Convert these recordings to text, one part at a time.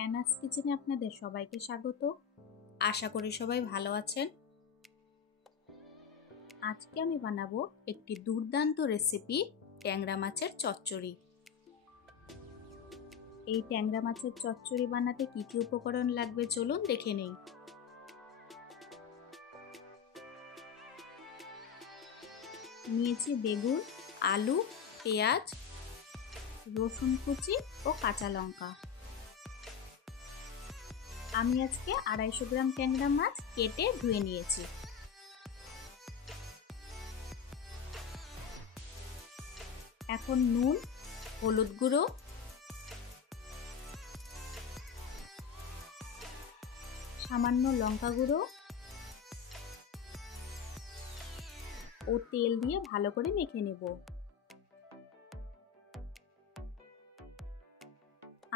অ্যানাস কিচেনে আপনাদের সবাইকে স্বাগত। আশা করি সবাই ভালো আছেন। আজকে আমি বানাবো একটি দুর্দান্ত রেসিপি, ট্যাংরা মাছের চচ্চড়ি। এই ট্যাংরা মাছের চচ্চড়ি বানাতে কি কি উপকরণ লাগবে চলুন দেখে নেই। নিয়েছি বেগুন, আলু, পেঁয়াজ, রসুন কুচি ও কাঁচা লঙ্কা। আমি আজকে 250 গ্রাম ট্যাংরা মাছ কেটে ধুয়ে নিয়েছি। এখন নুন, হলুদ গুঁড়ো, সামান্য লঙ্কা গুঁড়ো ও তেল দিয়ে ভালো করে মেখে নেব।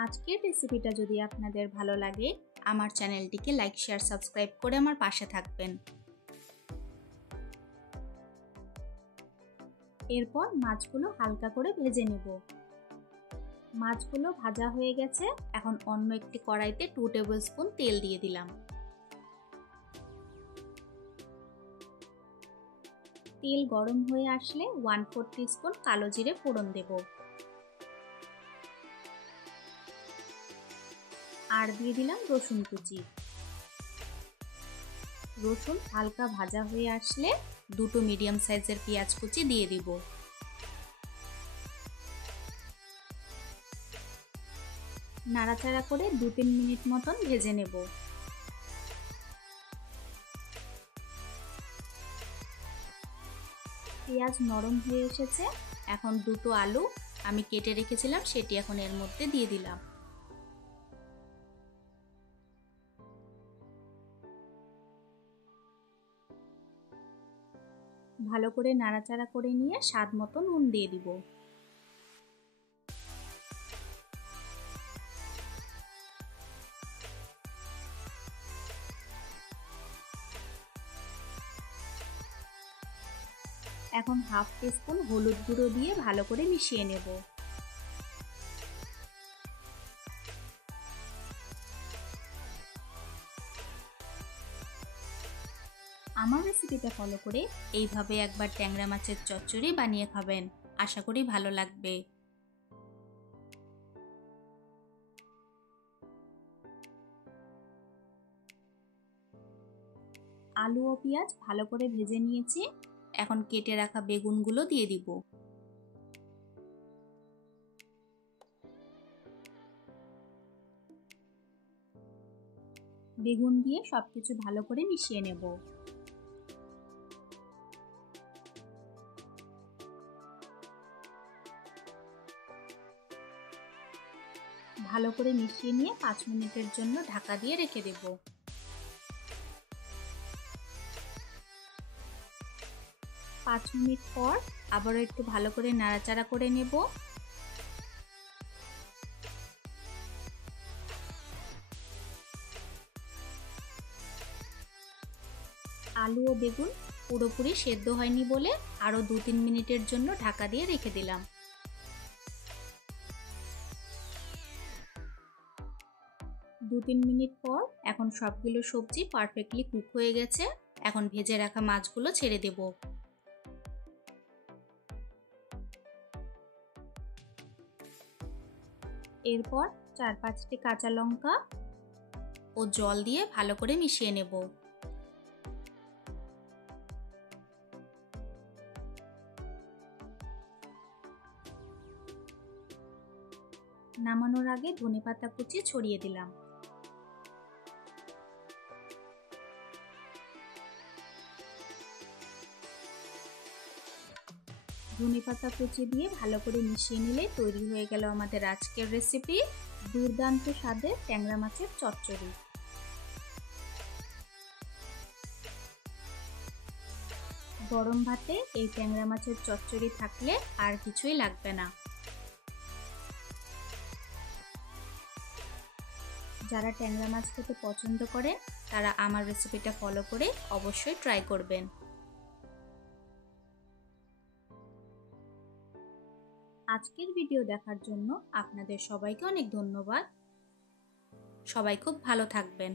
আজকের রেসিপিটা যদি আপনাদের ভালো লাগে, আমার চ্যানেলটিকে লাইক, শেয়ার, সাবস্ক্রাইব করে আমার পাশে থাকবেন। এরপর মাছগুলো হালকা করে ভেজে নেব। মাছগুলো ভাজা হয়ে গেছে। এখন অন্য একটি কড়াইতে 2 টেবিল স্পুন তেল দিয়ে দিলাম। তেল গরম হয়ে আসলে 1/4 টিস্পুন কালো জিরে ফোড়ন দেব। আর দিয়ে দিলাম রসুন কুচি। রসুন হালকা ভাজা হয়ে আসলে 2টো মিডিয়াম সাইজের পেঁয়াজ কুচি দিয়ে দিব। নাড়াচাড়া করে 2-3 মিনিট মতন ভেজে নেব। পেঁয়াজ নরম হয়ে এসেছে। এখন 2টো আলু আমি কেটে রেখেছিলাম সেটি এখন এর মধ্যে দিয়ে দিলাম। ভালো করে নাড়াচাড়া করে নিয়ে স্বাদ মতো নুন দিয়ে দিব। এখন 1/2 টিস্পুন হলুদ গুঁড়ো দিয়ে ভালো করে মিশিয়ে নেব। আমার রেসিপিটা ফলো করে এইভাবে একবার ট্যাংরা মাছের চচ্চড়ি বানিয়ে খাবেন। আশা করি ভালো লাগবে। আলু ও পেঁয়াজ ভালো করে ভেজে নিয়েছি। এখন কেটে রাখা বেগুনগুলো দিয়ে দিব। বেগুন দিয়ে সবকিছু ভালো করে মিশিয়ে নেব। ভালো করে মিশিয়ে নিয়ে 5 মিনিটের জন্য ঢাকা দিয়ে রেখে দেব। 5 মিনিট পর আবারও একটু ভালো করে নাড়াচাড়া করে নেব। আলু ও বেগুন পুরোপুরি সেদ্ধ হয়নি বলে আরও 2-3 মিনিটের জন্য ঢাকা দিয়ে রেখে দিলাম। 2-3 মিনিট পর এখন সবগুলো সবজি পারফেক্টলি কুক হয়ে গেছে। এখন ভেজে রাখা মাছগুলো ছেড়ে দেব। এরপর 4-5টি কাঁচা লঙ্কা ও জল দিয়ে ভালো করে মিশিয়ে নেব। নামানোর আগে ধনেপাতা কুচি ছড়িয়ে দিলাম। ধনেপাতা কুচি দিয়ে ভালো করে মিশিয়ে নিলে তৈরি হয়ে গেল আমাদের আজকের রেসিপি, দুর্দান্ত স্বাদের ট্যাংরা মাছের চচ্চড়ি। গরম ভাতে এই ট্যাংরা মাছের চচ্চড়ি থাকলে আর কিছুই লাগবে না। যারা ট্যাংরা মাছ খেতে পছন্দ করে তারা আমার রেসিপিটা ফলো করে অবশ্যই ট্রাই করবেন। আজকের ভিডিও দেখার জন্য আপনাদের সবাইকে অনেক ধন্যবাদ। সবাই খুব ভালো থাকবেন।